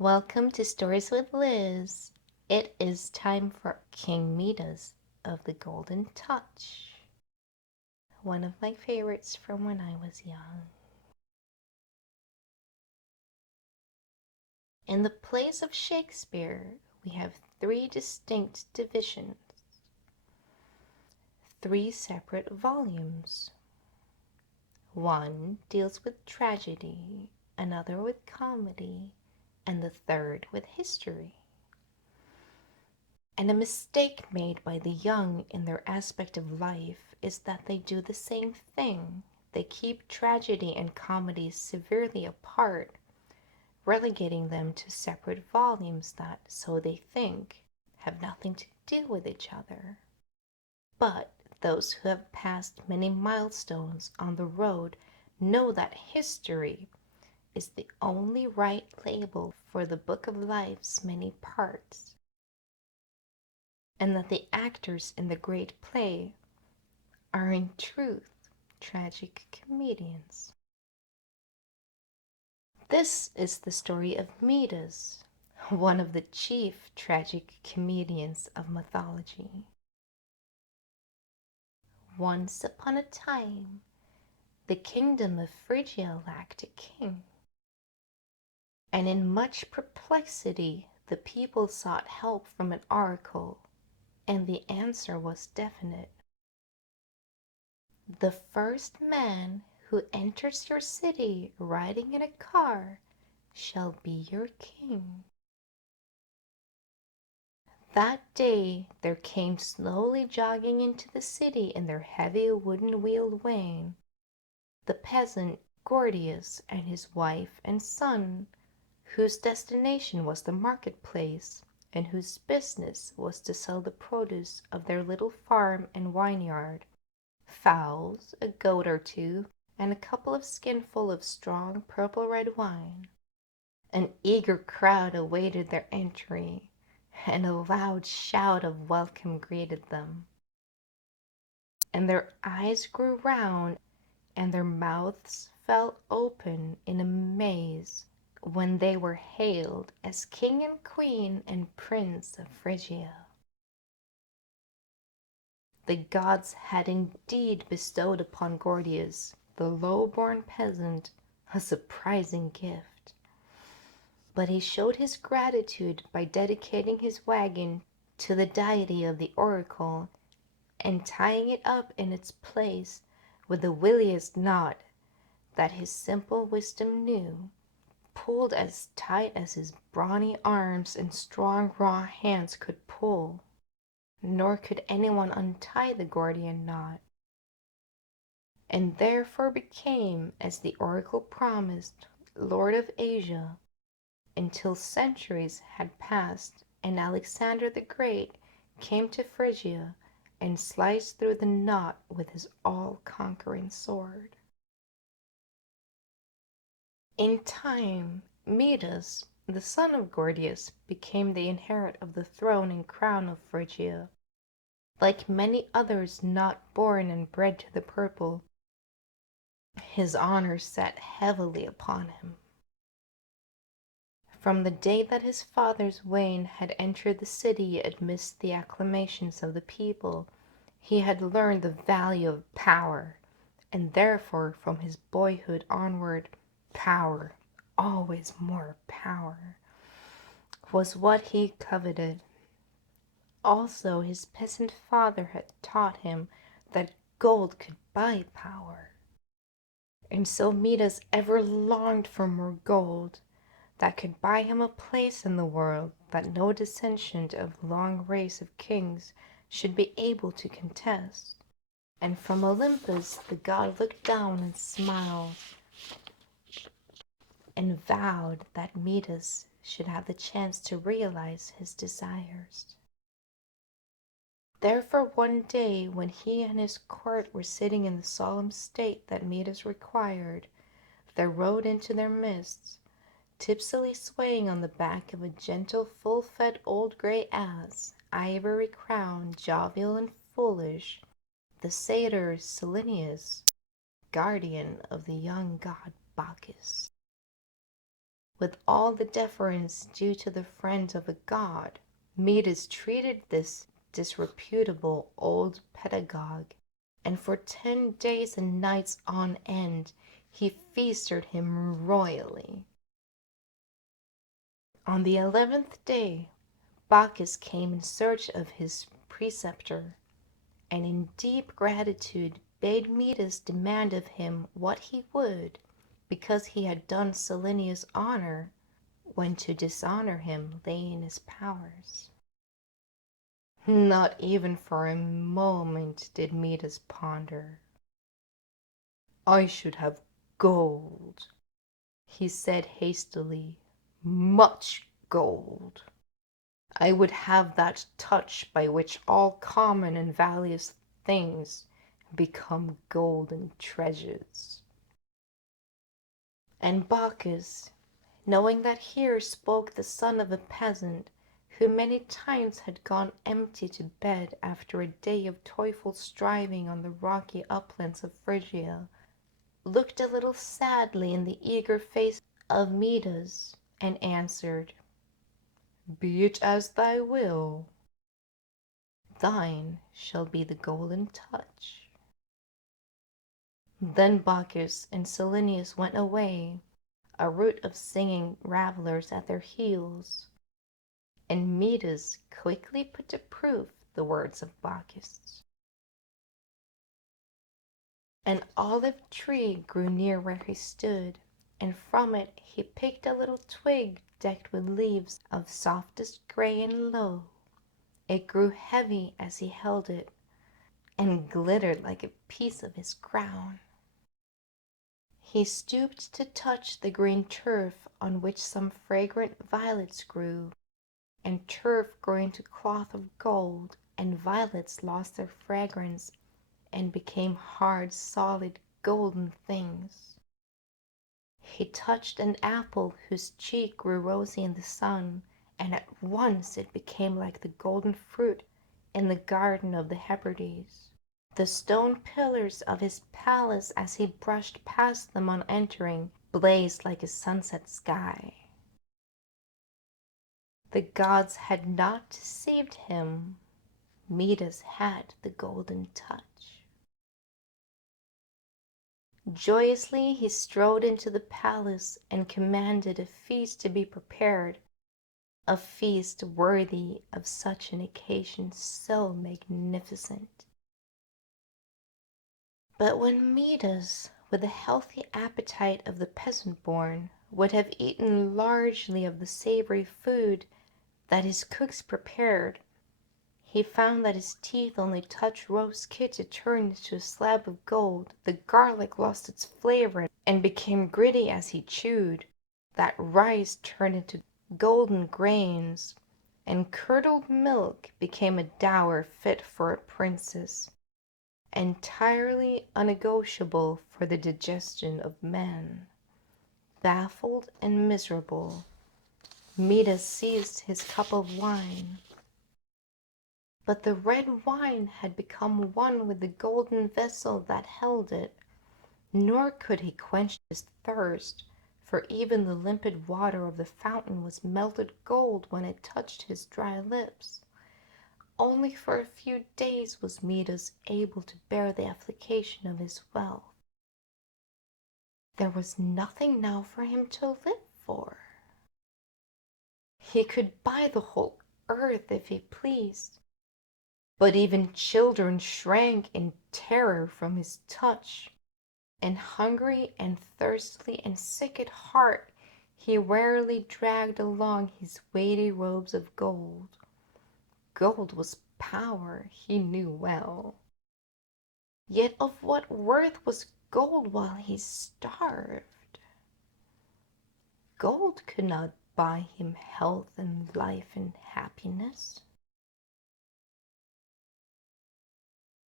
Welcome to Stories with Liz. It is time for King Midas of the Golden Touch, one of my favorites from when I was young. In the plays of Shakespeare, we have three distinct divisions, three separate volumes. One deals with tragedy, another with comedy, and the third with history. And a mistake made by the young in their aspect of life is that they do the same thing. They keep tragedy and comedy severely apart, relegating them to separate volumes that, so they think, have nothing to do with each other. But those who have passed many milestones on the road know that history is the only right label for the book of life's many parts, and that the actors in the great play are in truth tragic comedians. This is the story of Midas, one of the chief tragic comedians of mythology. Once upon a time, the kingdom of Phrygia lacked a king, and in much perplexity the people sought help from an oracle, and the answer was definite. The first man who enters your city riding in a car shall be your king. That day there came slowly jogging into the city in their heavy wooden-wheeled wain the peasant Gordius and his wife and son, whose destination was the marketplace, and whose business was to sell the produce of their little farm and vineyard, fowls, a goat or two, and a couple of skinful of strong purple-red wine. An eager crowd awaited their entry, and a loud shout of welcome greeted them. And their eyes grew round, and their mouths fell open in amaze when they were hailed as King and Queen and Prince of Phrygia. The gods had indeed bestowed upon Gordius, the low-born peasant, a surprising gift. But he showed his gratitude by dedicating his wagon to the deity of the oracle and tying it up in its place with the wiliest knot that his simple wisdom knew, pulled as tight as his brawny arms and strong raw hands could pull. Nor could anyone untie the Gordian knot, and therefore became, as the oracle promised, Lord of Asia, until centuries had passed and Alexander the Great came to Phrygia and sliced through the knot with his all-conquering sword. In time, Midas, the son of Gordius, became the inheritor of the throne and crown of Phrygia. Like many others not born and bred to the purple, his honor sat heavily upon him. From the day that his father's wain had entered the city amidst the acclamations of the people, he had learned the value of power, and therefore from his boyhood onward, power, always more power, was what he coveted. Also, his peasant father had taught him that gold could buy power. And so Midas ever longed for more gold that could buy him a place in the world that no descendant of the long race of kings should be able to contest. And from Olympus the god looked down and smiled, and vowed that Midas should have the chance to realize his desires. Therefore one day when he and his court were sitting in the solemn state that Midas required, there rode into their midst, tipsily swaying on the back of a gentle full-fed old grey ass, ivory-crowned, jovial and foolish, the satyr Silenus, guardian of the young god Bacchus. With all the deference due to the friend of a god, Midas treated this disreputable old pedagogue, and for 10 days and nights on end he feasted him royally. On the 11th day, Bacchus came in search of his preceptor, and in deep gratitude bade Midas demand of him what he would, because he had done Cylenius honor, when to dishonor him lay in his powers. Not even for a moment did Midas ponder. "I should have gold," he said hastily, "much gold. I would have that touch by which all common and valueless things become golden treasures." And Bacchus, knowing that here spoke the son of a peasant, who many times had gone empty to bed after a day of toilful striving on the rocky uplands of Phrygia, looked a little sadly in the eager face of Midas, and answered, "Be it as thy will. Thine shall be the golden touch." Then Bacchus and Cylenius went away, a rout of singing revellers at their heels, and Midas quickly put to proof the words of Bacchus. An olive tree grew near where he stood, and from it he picked a little twig decked with leaves of softest gray and low. It grew heavy as he held it, and glittered like a piece of his crown. He stooped to touch the green turf on which some fragrant violets grew, and turf grew into cloth of gold, and violets lost their fragrance and became hard, solid, golden things. He touched an apple whose cheek grew rosy in the sun, and at once it became like the golden fruit in the garden of the Hebrides. The stone pillars of his palace, as he brushed past them on entering, blazed like a sunset sky. The gods had not deceived him. Midas had the golden touch. Joyously he strode into the palace and commanded a feast to be prepared, a feast worthy of such an occasion so magnificent. But when Midas, with the healthy appetite of the peasant born, would have eaten largely of the savory food that his cooks prepared, he found that his teeth only touched roast kid to turn into a slab of gold, the garlic lost its flavor and became gritty as he chewed, that rice turned into golden grains, and curdled milk became a dower fit for a princess, entirely unnegotiable for the digestion of man. Baffled and miserable, Midas seized his cup of wine. But the red wine had become one with the golden vessel that held it, nor could he quench his thirst, for even the limpid water of the fountain was melted gold when it touched his dry lips. Only for a few days was Midas able to bear the application of his wealth. There was nothing now for him to live for. He could buy the whole earth if he pleased, but even children shrank in terror from his touch, and hungry and thirsty and sick at heart, he wearily dragged along his weighty robes of gold. Gold was power, he knew well. Yet of what worth was gold while he starved? Gold could not buy him health and life and happiness.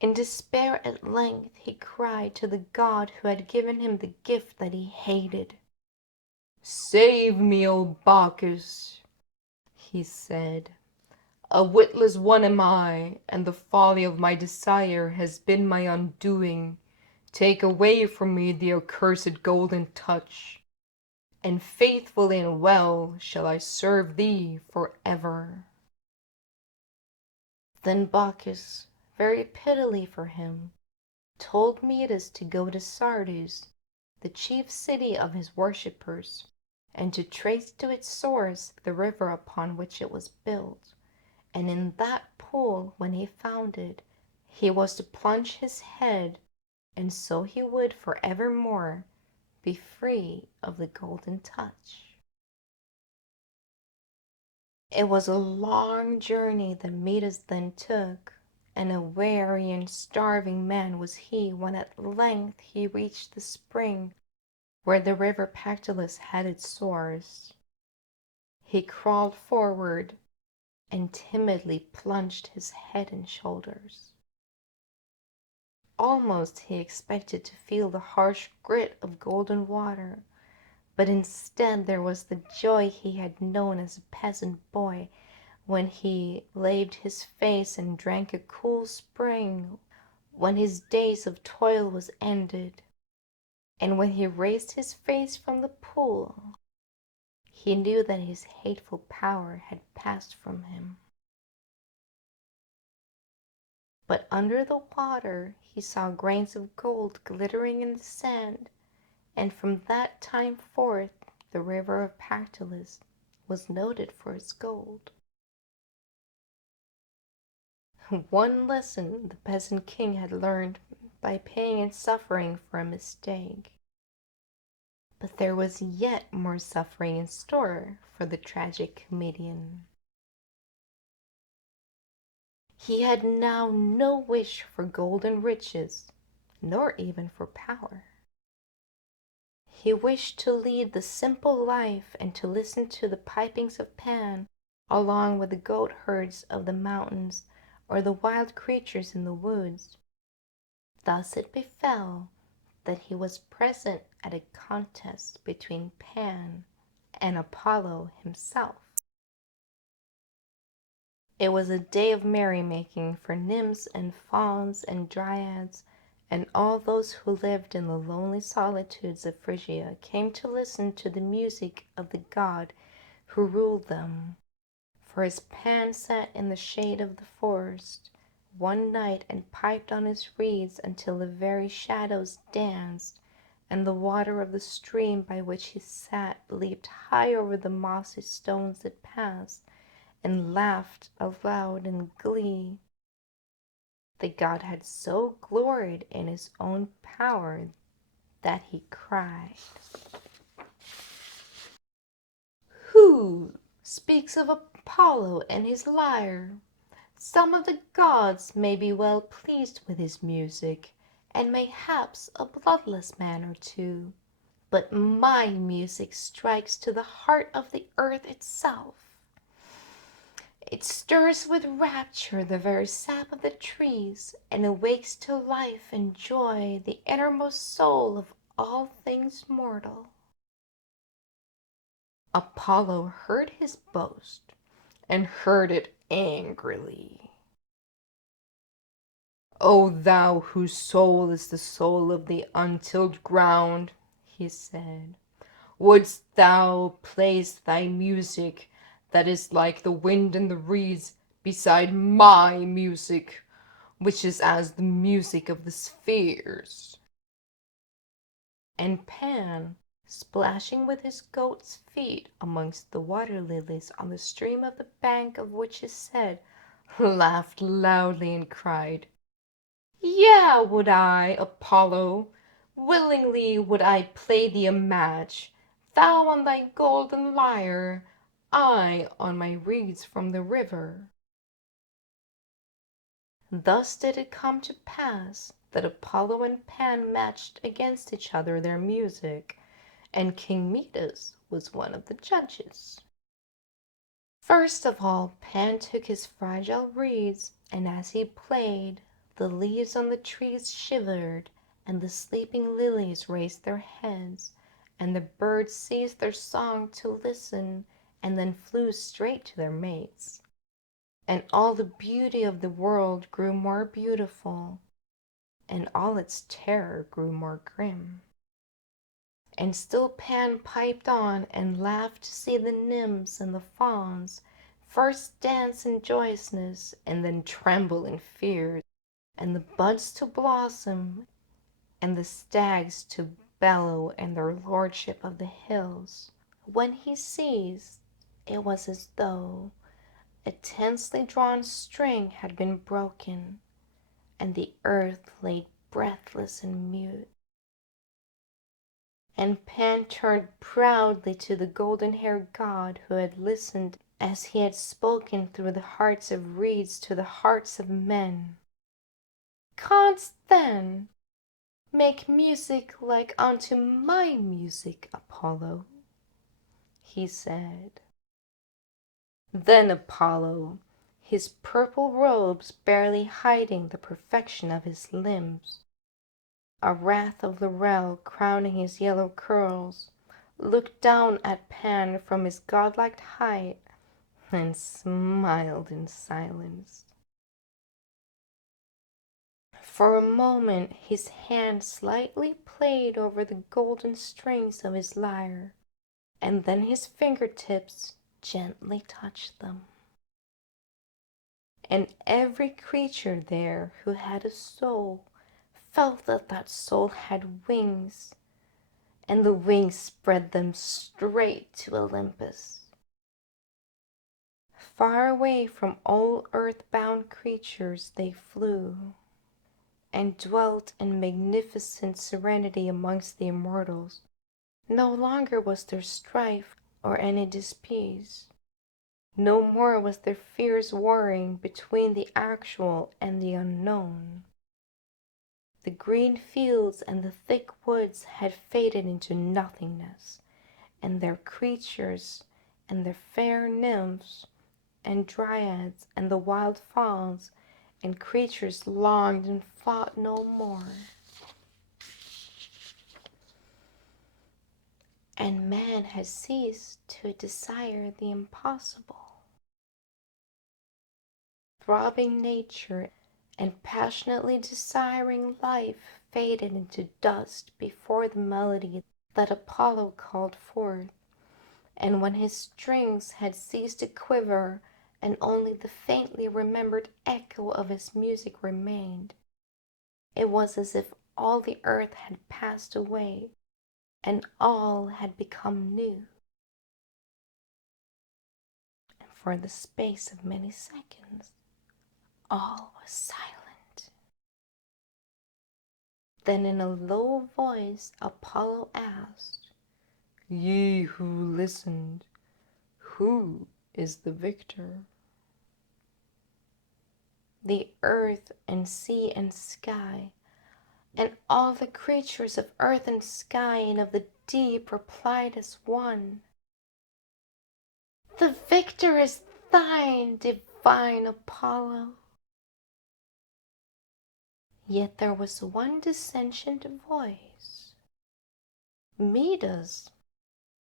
In despair at length he cried to the god who had given him the gift that he hated. "Save me, O Bacchus," he said. "A witless one am I, and the folly of my desire has been my undoing. Take away from me the accursed golden touch. and faithfully and well shall I serve thee forever." Then Bacchus, very prettily for him, told Midas to go to Sardis, the chief city of his worshippers, and to trace to its source the river upon which it was built, and in that pool, when he found it, he was to plunge his head, and so he would for evermore be free of the golden touch. It was a long journey that Midas then took, and a weary and starving man was he when at length he reached the spring where the river Pactolus had its source. He crawled forward and timidly plunged his head and shoulders. Almost he expected to feel the harsh grit of golden water, but instead there was the joy he had known as a peasant boy when he laved his face and drank a cool spring, when his days of toil was ended, and when he raised his face from the pool, he knew that his hateful power had passed from him. But under the water he saw grains of gold glittering in the sand, and from that time forth the river of Pactolus was noted for its gold. One lesson the peasant king had learned by paying and suffering for a mistake. But there was yet more suffering in store for the tragic comedian. He had now no wish for gold and riches, nor even for power. He wished to lead the simple life and to listen to the pipings of Pan along with the goat herds of the mountains or the wild creatures in the woods. Thus it befell that he was present at a contest between Pan and Apollo himself. It was a day of merrymaking for nymphs and fauns and dryads, and all those who lived in the lonely solitudes of Phrygia came to listen to the music of the god who ruled them. For as Pan sat in the shade of the forest one night and piped on his reeds until the very shadows danced, and the water of the stream by which he sat leaped high over the mossy stones that passed, and laughed aloud in glee, the god had so gloried in his own power that he cried, "Who speaks of Apollo and his lyre? Some of the gods may be well pleased with his music, and mayhaps a bloodless man or two, but my music strikes to the heart of the earth itself. It stirs with rapture the very sap of the trees, and awakes to life and joy the innermost soul of all things mortal." Apollo heard his boast, and heard it angrily. "O thou whose soul is the soul of the untilled ground," he said, "wouldst thou place thy music that is like the wind in the reeds beside my music, which is as the music of the spheres?" And Pan, splashing with his goat's feet amongst the water lilies on the stream of the bank of which is said, laughed loudly and cried, "Yea, would I, Apollo, willingly would I play thee a match, thou on thy golden lyre, I on my reeds from the river." Thus did it come to pass that Apollo and Pan matched against each other their music, and King Midas was one of the judges. First of all Pan took his fragile reeds, and as he played, the leaves on the trees shivered, and the sleeping lilies raised their heads, and the birds ceased their song to listen, and then flew straight to their mates. And all the beauty of the world grew more beautiful, and all its terror grew more grim. And still Pan piped on and laughed to see the nymphs and the fauns first dance in joyousness and then tremble in fear, and the buds to blossom and the stags to bellow in their lordship of the hills. When he ceased, it was as though a tensely drawn string had been broken, and the earth lay breathless and mute. And Pan turned proudly to the golden-haired god who had listened as he had spoken through the hearts of reeds to the hearts of men. "Canst then make music like unto my music, Apollo?" he said. Then Apollo, his purple robes barely hiding the perfection of his limbs, a wreath of laurel crowning his yellow curls, looked down at Pan from his godlike height and smiled in silence. For a moment his hand slightly played over the golden strings of his lyre, and then his fingertips gently touched them. And every creature there who had a soul felt that that soul had wings, and the wings spread them straight to Olympus. Far away from all earth-bound creatures they flew, and dwelt in magnificent serenity amongst the immortals. No longer was there strife or any dis-ease. No more was there fierce warring between the actual and the unknown. The green fields and the thick woods had faded into nothingness, and their creatures and their fair nymphs and dryads and the wild fauns and creatures longed and fought no more. And man had ceased to desire the impossible. Throbbing nature and passionately desiring life faded into dust before the melody that Apollo called forth, and when his strings had ceased to quiver and only the faintly remembered echo of his music remained, it was as if all the earth had passed away and all had become new. And for the space of many seconds, all was silent. Then in a low voice Apollo asked, "Ye who listened, who is the victor?" The earth and sea and sky, and all the creatures of earth and sky and of the deep replied as one, "The victor is thine, divine Apollo." Yet there was one dissentient voice. Midas,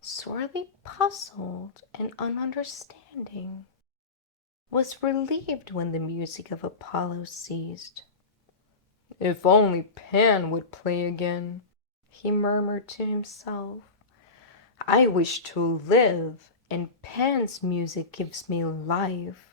sorely puzzled and ununderstanding, was relieved when the music of Apollo ceased. "If only Pan would play again," he murmured to himself. "I wish to live, and Pan's music gives me life.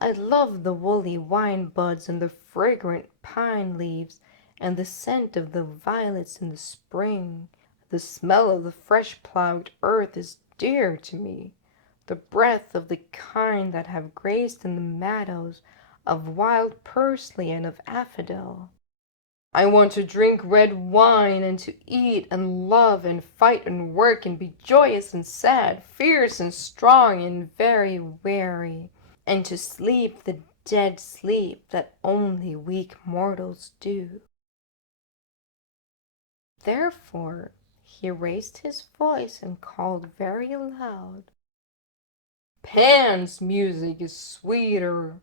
I love the woolly wine buds and the fragrant pine leaves and the scent of the violets in the spring. The smell of the fresh plowed earth is dear to me, the breath of the kine that have grazed in the meadows of wild pursley and of asphodel. I want to drink red wine and to eat and love and fight and work and be joyous and sad, fierce and strong and very weary, and to sleep the dead sleep that only weak mortals do." Therefore he raised his voice and called very loud, "Pan's music is sweeter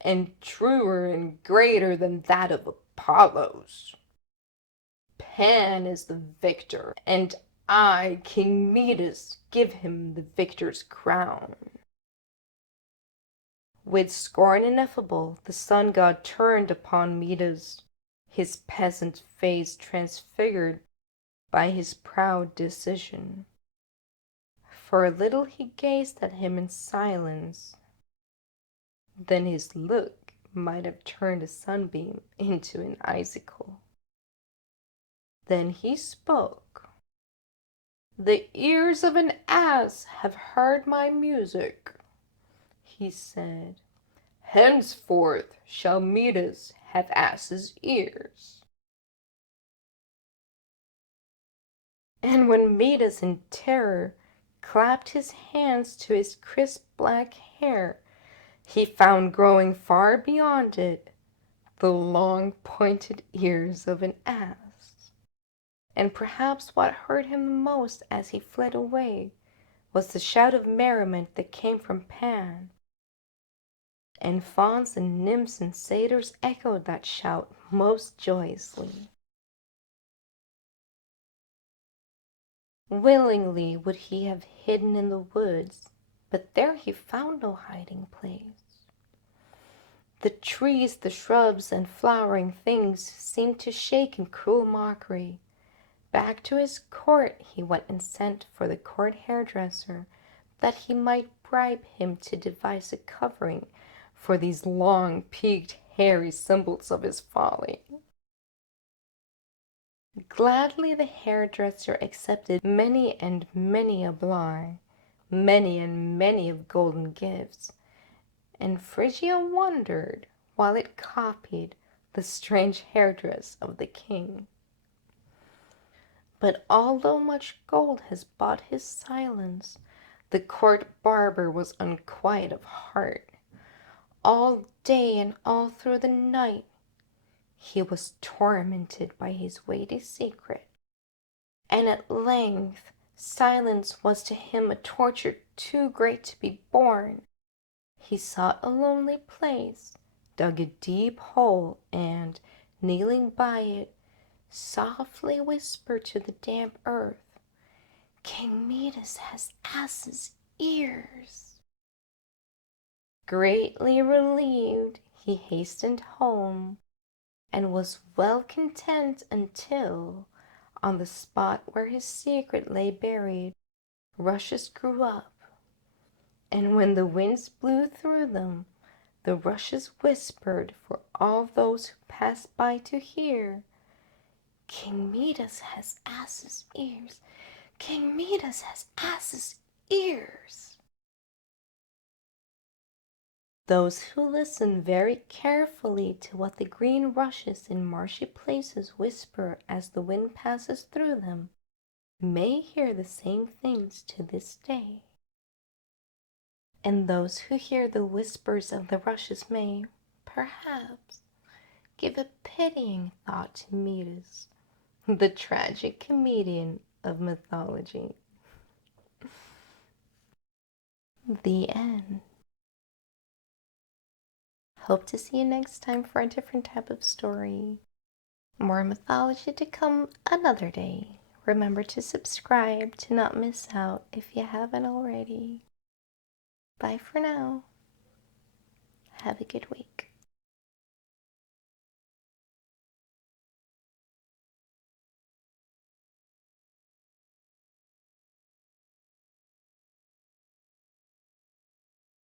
and truer and greater than that of Apollo's. Pan is the victor, and I, King Midas, give him the victor's crown." With scorn ineffable, the sun god turned upon Midas, his peasant face transfigured by his proud decision. For a little he gazed at him in silence. Then his look might have turned a sunbeam into an icicle. Then he spoke. "The ears of an ass have heard my music," he said. "Henceforth shall Midas have ass's ears." And when Midas in terror clapped his hands to his crisp black hair, he found growing far beyond it the long pointed ears of an ass. And perhaps what hurt him most as he fled away was the shout of merriment that came from Pan. And fauns and nymphs and satyrs echoed that shout most joyously. Willingly would he have hidden in the woods, but there he found no hiding place. The trees, the shrubs, and flowering things seemed to shake in cruel mockery. Back to his court he went and sent for the court hairdresser, that he might bribe him to devise a covering for these long, peaked, hairy symbols of his folly. Gladly the hairdresser accepted many and many a bly, many and many of golden gifts, and Phrygia wondered while it copied the strange hairdress of the king. But although much gold has bought his silence, the court barber was unquiet of heart. All day and all through the night he was tormented by his weighty secret, and at length silence was to him a torture too great to be borne. He sought a lonely place, dug a deep hole, and, kneeling by it, softly whispered to the damp earth, "King Midas has ass's ears." Greatly relieved, he hastened home, and was well content until, on the spot where his secret lay buried, rushes grew up, and when the winds blew through them, the rushes whispered for all those who passed by to hear, "King Midas has ass's ears. King Midas has ass's ears." Those who listen very carefully to what the green rushes in marshy places whisper as the wind passes through them may hear the same things to this day. And those who hear the whispers of the rushes may, perhaps, give a pitying thought to Midas, the tragic comedian of mythology. The end. Hope to see you next time for a different type of story. More mythology to come another day. Remember to subscribe to not miss out if you haven't already. Bye for now. Have a good week.